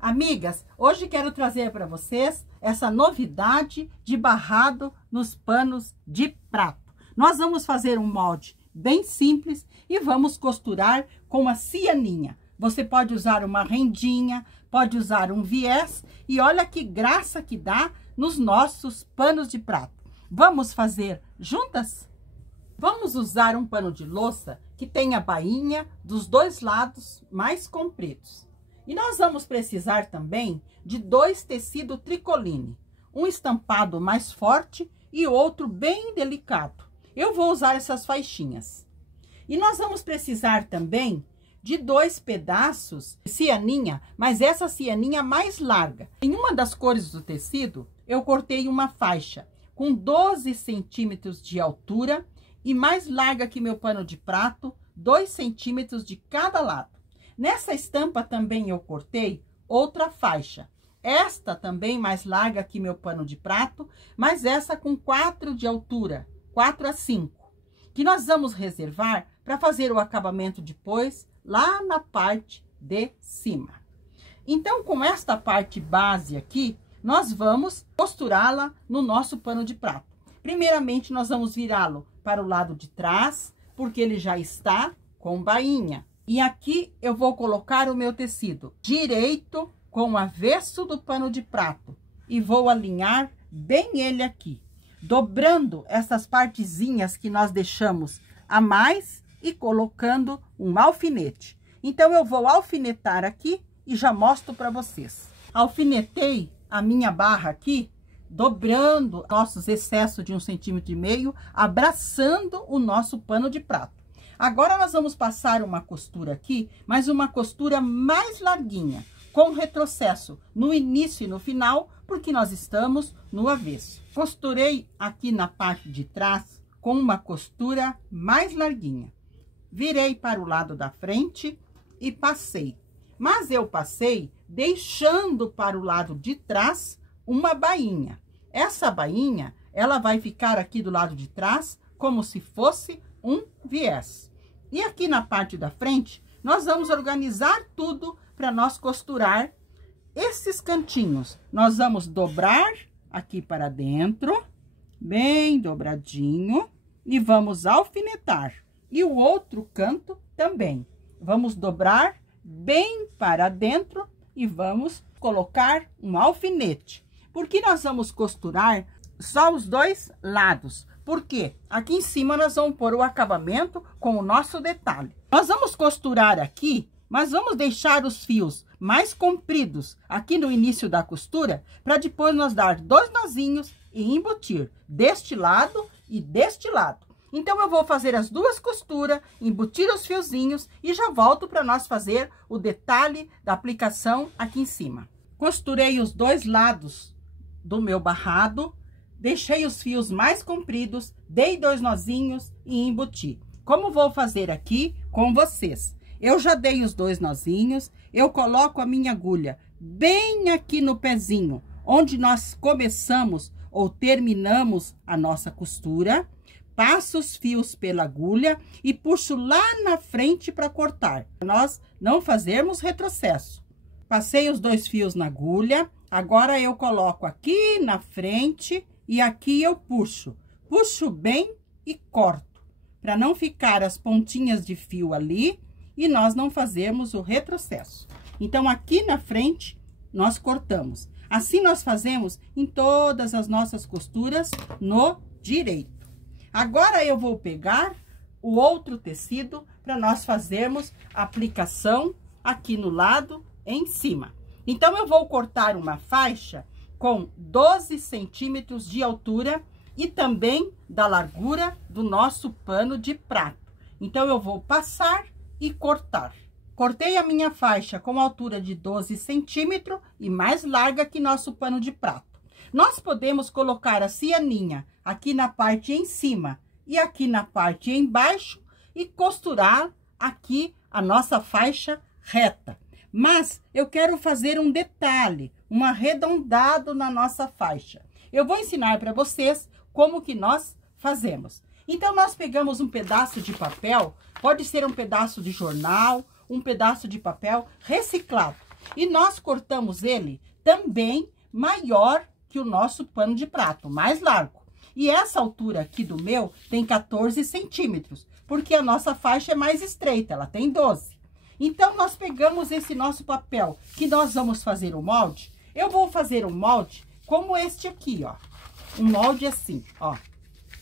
Amigas, hoje quero trazer para vocês essa novidade de barrado nos panos de prato. Nós vamos fazer um molde bem simples e vamos costurar com a cianinha. Você pode usar uma rendinha, pode usar um viés e olha que graça que dá nos nossos panos de prato. Vamos fazer juntas? Vamos usar um pano de louça que tenha a bainha dos dois lados mais compridos. E nós vamos precisar também de 2 tecidos tricoline, um estampado mais forte e outro bem delicado. Eu vou usar essas faixinhas. E nós vamos precisar também de 2 pedaços de cianinha, mas essa cianinha mais larga. Em uma das cores do tecido, eu cortei uma faixa com 12 centímetros de altura e mais larga que meu pano de prato, 2 centímetros de cada lado. Nessa estampa também eu cortei outra faixa. Esta também mais larga que meu pano de prato, mas essa com 4 de altura, 4 a 5. Que nós vamos reservar para fazer o acabamento depois, lá na parte de cima. Então, com esta parte base aqui, nós vamos costurá-la no nosso pano de prato. Primeiramente, nós vamos virá-lo para o lado de trás, porque ele já está com bainha. E aqui eu vou colocar o meu tecido direito com o avesso do pano de prato. E vou alinhar bem ele aqui, dobrando essas partezinhas que nós deixamos a mais e colocando um alfinete. Então, eu vou alfinetar aqui e já mostro para vocês. Alfinetei a minha barra aqui, dobrando nossos excessos de 1,5 cm, abraçando o nosso pano de prato. Agora, nós vamos passar uma costura aqui, mas uma costura mais larguinha, com retrocesso no início e no final, porque nós estamos no avesso. Costurei aqui na parte de trás com uma costura mais larguinha. Virei para o lado da frente e passei. Mas eu passei deixando para o lado de trás uma bainha. Essa bainha, ela vai ficar aqui do lado de trás como se fosse um viés. E aqui na parte da frente, nós vamos organizar tudo para nós costurar esses cantinhos. Nós vamos dobrar aqui para dentro, bem dobradinho, e vamos alfinetar. E o outro canto também. Vamos dobrar bem para dentro e vamos colocar um alfinete. Porque nós vamos costurar só os dois lados. Porque aqui em cima nós vamos pôr o acabamento com o nosso detalhe. Nós vamos costurar aqui, mas vamos deixar os fios mais compridos aqui no início da costura, para depois nós dar 2 nozinhos e embutir deste lado e deste lado. Então, eu vou fazer as 2 costuras, embutir os fiozinhos e já volto para nós fazer o detalhe da aplicação aqui em cima. Costurei os 2 lados do meu barrado, deixei os fios mais compridos, dei 2 nozinhos e embuti. Como vou fazer aqui com vocês? Eu já dei os 2 nozinhos, eu coloco a minha agulha bem aqui no pezinho, onde nós começamos ou terminamos a nossa costura. Passo os fios pela agulha e puxo lá na frente para cortar. Nós não fazemos retrocesso. Passei os 2 fios na agulha, agora eu coloco aqui na frente e aqui eu puxo. Puxo bem e corto, para não ficar as pontinhas de fio ali e nós não fazermos o retrocesso. Então, aqui na frente, nós cortamos. Assim, nós fazemos em todas as nossas costuras no direito. Agora, eu vou pegar o outro tecido para nós fazermos a aplicação aqui no lado em cima. Então, eu vou cortar uma faixa com 12 centímetros de altura e também da largura do nosso pano de prato. Então, eu vou passar e cortar. Cortei a minha faixa com altura de 12 centímetros e mais larga que nosso pano de prato. Nós podemos colocar a cianinha aqui na parte em cima e aqui na parte embaixo e costurar aqui a nossa faixa reta. Mas eu quero fazer um detalhe, um arredondado na nossa faixa. Eu vou ensinar para vocês como que nós fazemos. Então, nós pegamos um pedaço de papel, pode ser um pedaço de jornal, um pedaço de papel reciclado. E nós cortamos ele também maior que o nosso pano de prato, mais largo. E essa altura aqui do meu tem 14 centímetros, porque a nossa faixa é mais estreita, ela tem 12. Então, nós pegamos esse nosso papel, que nós vamos fazer o molde. Eu vou fazer um molde como este aqui, ó. Um molde assim, ó.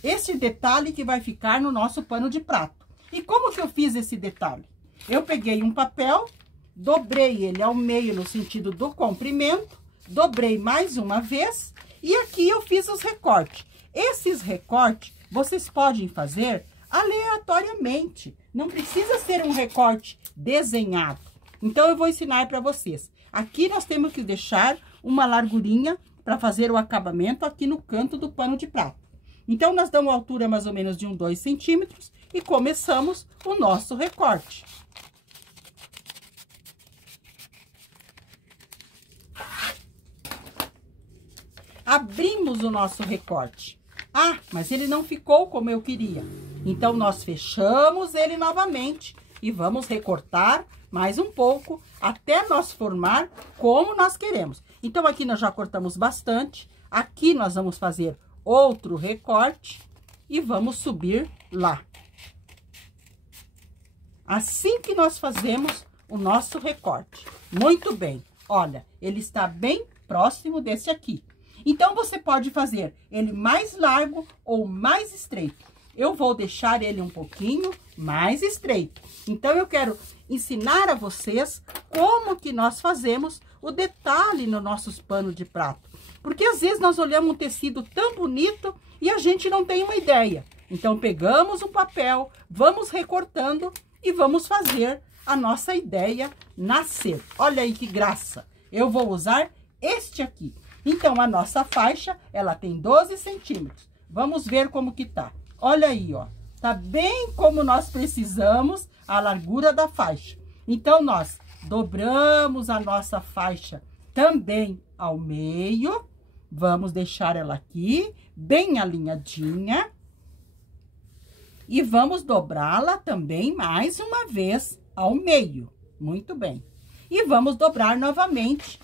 Este detalhe que vai ficar no nosso pano de prato. E como que eu fiz esse detalhe? Eu peguei um papel, dobrei ele ao meio no sentido do comprimento, dobrei mais uma vez e aqui eu fiz os recortes. Esses recortes vocês podem fazer aleatoriamente, não precisa ser um recorte desenhado. Então, eu vou ensinar para vocês. Aqui nós temos que deixar uma largurinha para fazer o acabamento aqui no canto do pano de prato. Então, nós damos altura mais ou menos de 2 centímetros e começamos o nosso recorte. Abrimos o nosso recorte. Ah, mas ele não ficou como eu queria. Então, nós fechamos ele novamente e vamos recortar mais um pouco até nós formar como nós queremos. Então, aqui nós já cortamos bastante. Aqui nós vamos fazer outro recorte e vamos subir lá. Assim que nós fazemos o nosso recorte. Muito bem. Olha, ele está bem próximo desse aqui. Então, você pode fazer ele mais largo ou mais estreito. Eu vou deixar ele um pouquinho mais estreito. Então, eu quero ensinar a vocês como que nós fazemos o detalhe no nossos panos de prato. Porque, às vezes, nós olhamos um tecido tão bonito e a gente não tem uma ideia. Então, pegamos o papel, vamos recortando e vamos fazer a nossa ideia nascer. Olha aí que graça! Eu vou usar este aqui. Então, a nossa faixa, ela tem 12 centímetros. Vamos ver como que tá. Olha aí, ó. Tá bem como nós precisamos a largura da faixa. Então, nós dobramos a nossa faixa também ao meio. Vamos deixar ela aqui, bem alinhadinha. E vamos dobrá-la também mais uma vez ao meio. Muito bem. E vamos dobrar novamente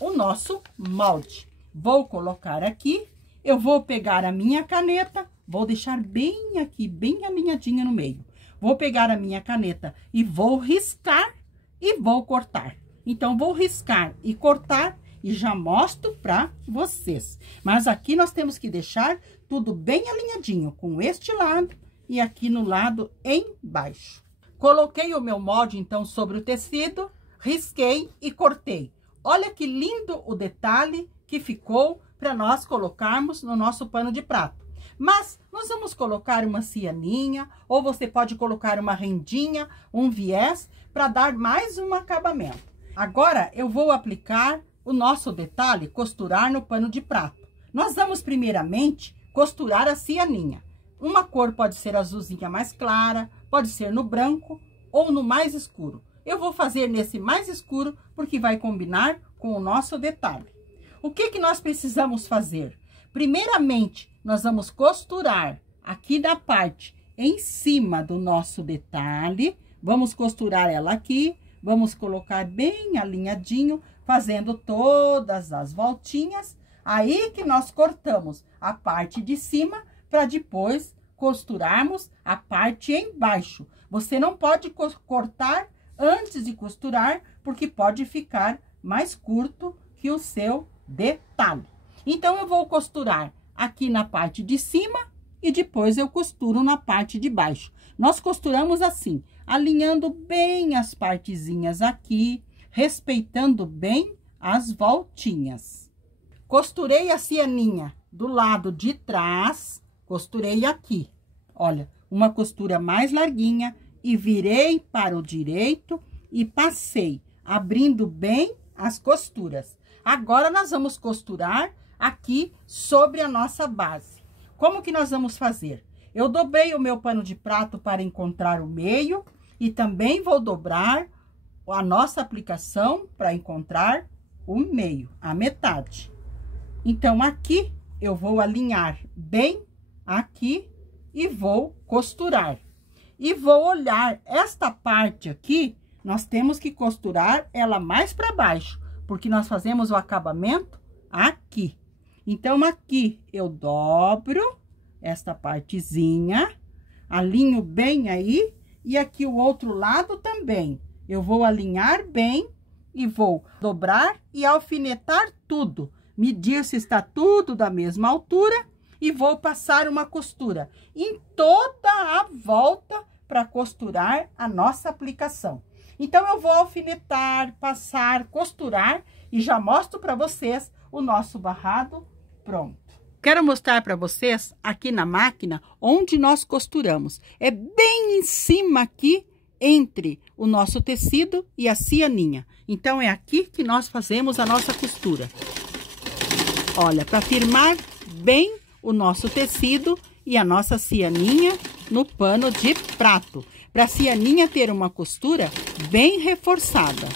o nosso molde. Vou colocar aqui, eu vou pegar a minha caneta, vou deixar bem aqui, bem alinhadinha no meio. Vou pegar a minha caneta e vou riscar e vou cortar. Então, vou riscar e cortar e já mostro para vocês. Mas aqui nós temos que deixar tudo bem alinhadinho, com este lado e aqui no lado embaixo. Coloquei o meu molde, então, sobre o tecido, risquei e cortei. Olha que lindo o detalhe que ficou para nós colocarmos no nosso pano de prato. Mas nós vamos colocar uma cianinha, ou você pode colocar uma rendinha, um viés, para dar mais um acabamento. Agora, eu vou aplicar o nosso detalhe, costurar no pano de prato. Nós vamos primeiramente costurar a cianinha. Uma cor pode ser azulzinha mais clara, pode ser no branco ou no mais escuro. Eu vou fazer nesse mais escuro, porque vai combinar com o nosso detalhe. O que que nós precisamos fazer? Primeiramente, nós vamos costurar aqui na parte em cima do nosso detalhe. Vamos costurar ela aqui, vamos colocar bem alinhadinho, fazendo todas as voltinhas. Aí que nós cortamos a parte de cima, para depois costurarmos a parte embaixo. Você não pode cortar antes de costurar, porque pode ficar mais curto que o seu detalhe. Então, eu vou costurar aqui na parte de cima e depois eu costuro na parte de baixo. Nós costuramos assim, alinhando bem as partezinhas aqui, respeitando bem as voltinhas. Costurei a cianinha do lado de trás, costurei aqui. Olha, uma costura mais larguinha. E virei para o direito e passei, abrindo bem as costuras. Agora, nós vamos costurar aqui sobre a nossa base. Como que nós vamos fazer? Eu dobrei o meu pano de prato para encontrar o meio e também vou dobrar a nossa aplicação para encontrar o meio, a metade. Então, aqui eu vou alinhar bem aqui e vou costurar. E vou olhar esta parte aqui nós temos que costurar ela mais para baixo, porque nós fazemos o acabamento aqui. Então, aqui eu dobro esta partezinha, alinho bem aí, e aqui o outro lado também. Eu vou alinhar bem e vou dobrar e alfinetar tudo. Medir se está tudo da mesma altura e vou passar uma costura em toda a volta para costurar a nossa aplicação. Então, eu vou alfinetar, passar, costurar e já mostro para vocês o nosso barrado pronto. Quero mostrar para vocês aqui na máquina onde nós costuramos. É bem em cima aqui, entre o nosso tecido e a cianinha. Então, é aqui que nós fazemos a nossa costura. Olha, para firmar bem o nosso tecido e a nossa cianinha no pano de prato. Para a cianinha ter uma costura bem reforçada.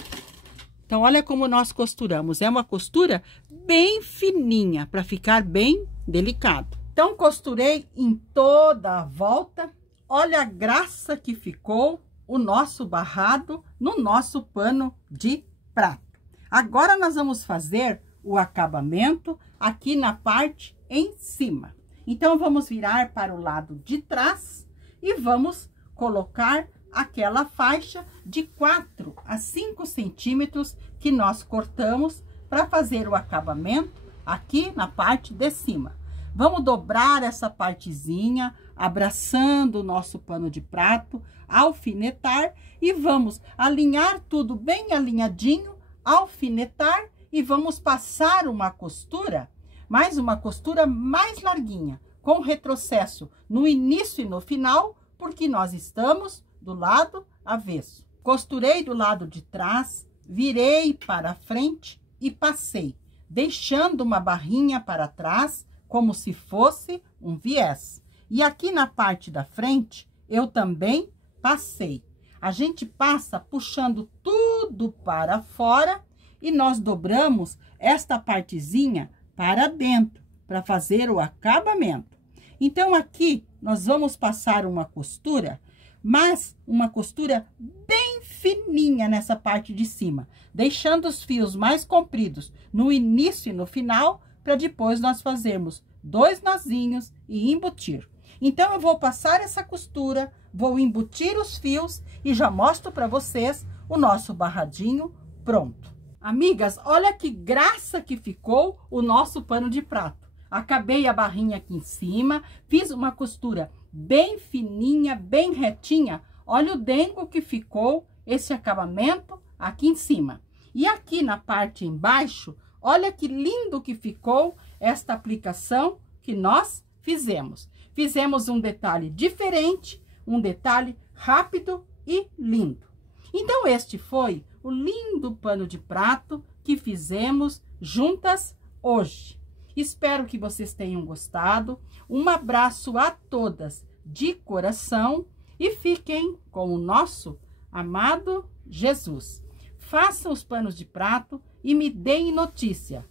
Então, olha como nós costuramos. É uma costura bem fininha, para ficar bem delicado. Então, costurei em toda a volta. Olha a graça que ficou o nosso barrado no nosso pano de prato. Agora, nós vamos fazer o acabamento aqui na parte em cima. Então, vamos virar para o lado de trás e vamos colocar aquela faixa de 4 a 5 centímetros que nós cortamos para fazer o acabamento aqui na parte de cima. Vamos dobrar essa partezinha, abraçando o nosso pano de prato, alfinetar e vamos alinhar tudo bem alinhadinho, alfinetar e vamos passar uma costura, mais uma costura mais larguinha, com retrocesso no início e no final, porque nós estamos do lado avesso. Costurei do lado de trás, virei para frente e passei, deixando uma barrinha para trás, como se fosse um viés. E aqui na parte da frente, eu também passei. A gente passa puxando tudo para fora e nós dobramos esta partezinha para dentro, para fazer o acabamento. Então, aqui nós vamos passar uma costura, mas uma costura bem fininha nessa parte de cima, deixando os fios mais compridos no início e no final, para depois nós fazermos 2 nozinhos e embutir. Então, eu vou passar essa costura, vou embutir os fios e já mostro para vocês o nosso barradinho pronto. Amigas, olha que graça que ficou o nosso pano de prato. Acabei a barrinha aqui em cima, fiz uma costura bem fininha, bem retinha. Olha o dengo que ficou esse acabamento aqui em cima. E aqui na parte embaixo, olha que lindo que ficou esta aplicação que nós fizemos. Fizemos um detalhe diferente, um detalhe rápido e lindo. Então, este foi o lindo pano de prato que fizemos juntas hoje. Espero que vocês tenham gostado. Um abraço a todas de coração e fiquem com o nosso amado Jesus. Façam os panos de prato e me deem notícia.